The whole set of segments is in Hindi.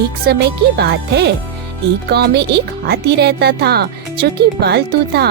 एक समय की बात है। एक गांव में एक हाथी रहता था जो कि पालतू था।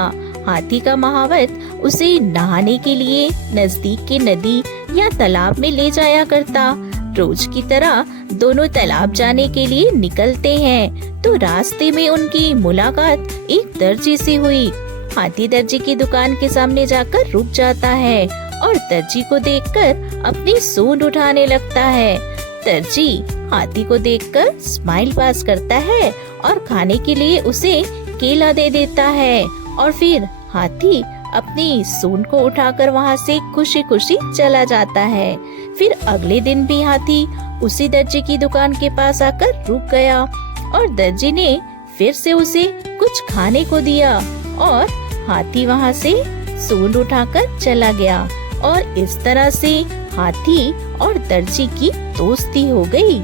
हाथी का महावत उसे नहाने के लिए नजदीक के नदी या तालाब में ले जाया करता। रोज की तरह दोनों तालाब जाने के लिए निकलते हैं तो रास्ते में उनकी मुलाकात एक दर्जी से हुई। हाथी दर्जी की दुकान के सामने जाकर रुक जाता है और दर्जी को देखकर अपनी सूंड उठाने लगता है। दर्जी हाथी को देखकर स्माइल पास करता है और खाने के लिए उसे केला दे देता है और फिर हाथी अपनी सूंड को उठाकर वहाँ से खुशी खुशी चला जाता है। फिर अगले दिन भी हाथी उसी दर्जी की दुकान के पास आकर रुक गया और दर्जी ने फिर से उसे कुछ खाने को दिया और हाथी वहाँ से सूंड उठाकर चला गया और इस तरह से हाथी और दर्जी की दोस्ती हो गई।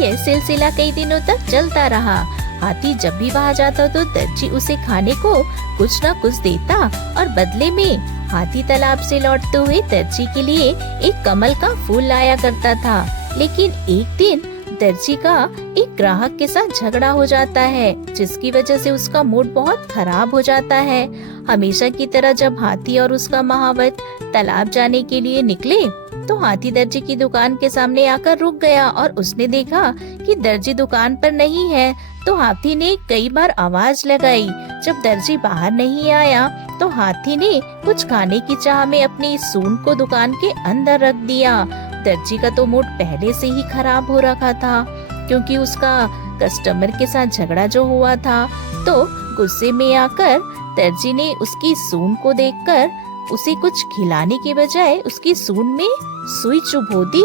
यह सिलसिला कई दिनों तक चलता रहा। हाथी जब भी वहाँ जाता तो दर्जी उसे खाने को कुछ न कुछ देता और बदले में हाथी तालाब से लौटते हुए दर्जी के लिए एक कमल का फूल लाया करता था। लेकिन एक दिन दर्जी का एक ग्राहक के साथ झगड़ा हो जाता है जिसकी वजह से उसका मूड बहुत खराब हो जाता है। हमेशा की तरह जब हाथी और उसका महावत तालाब जाने के लिए निकले तो हाथी दर्जी की दुकान के सामने आकर रुक गया और उसने देखा कि दर्जी दुकान पर नहीं है तो हाथी ने कई बार आवाज लगाई। जब दर्जी बाहर नहीं आया तो हाथी ने कुछ खाने की चाह में अपनी सूंड को दुकान के अंदर रख दिया। दर्जी का तो मूड पहले से ही खराब हो रखा था क्योंकि उसका कस्टमर के साथ झगड़ा जो हुआ था। तो गुस्से में आकर दर्जी ने उसकी सूंड को देखकर उसे कुछ खिलाने के बजाय उसकी सूंड में सुई चुभो दी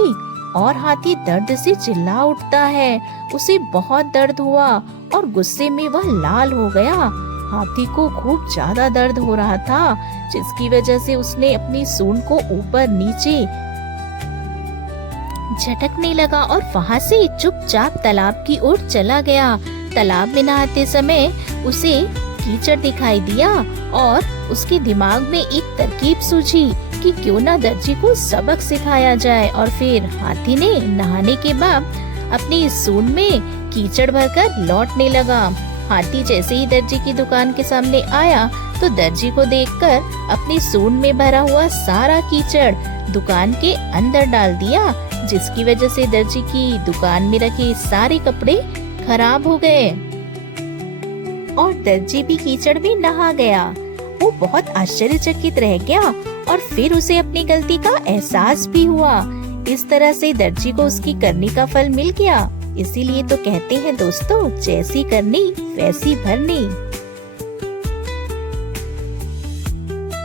और हाथी दर्द से चिल्ला उठता है। उसे बहुत दर्द हुआ और गुस्से में वह लाल हो गया। हाथी को खूब ज्यादा दर्द हो रहा था जिसकी वजह से उसने अपनी सूंड को ऊपर नीचे झटकने लगा और वहाँ से चुपचाप तालाब की ओर चला गया। तालाब में नहाते समय उसे कीचड़ दिखाई दिया और उसके दिमाग में एक तरकीब सूझी कि क्यों ना दर्जी को सबक सिखाया जाए। और फिर हाथी ने नहाने के बाद अपनी सूंड में कीचड़ भरकर लौटने लगा। हाथी जैसे ही दर्जी की दुकान के सामने आया तो दर्जी को देखकर अपनी सूंड में भरा हुआ सारा कीचड़ दुकान के अंदर डाल दिया जिसकी वजह से दर्जी की दुकान में रखे सारे कपड़े खराब हो गए और दर्जी भी कीचड़ में नहा गया। वो बहुत आश्चर्यचकित रह गया और फिर उसे अपनी गलती का एहसास भी हुआ। इस तरह से दर्जी को उसकी करनी का फल मिल गया। इसीलिए तो कहते हैं दोस्तों, जैसी करनी वैसी भरनी।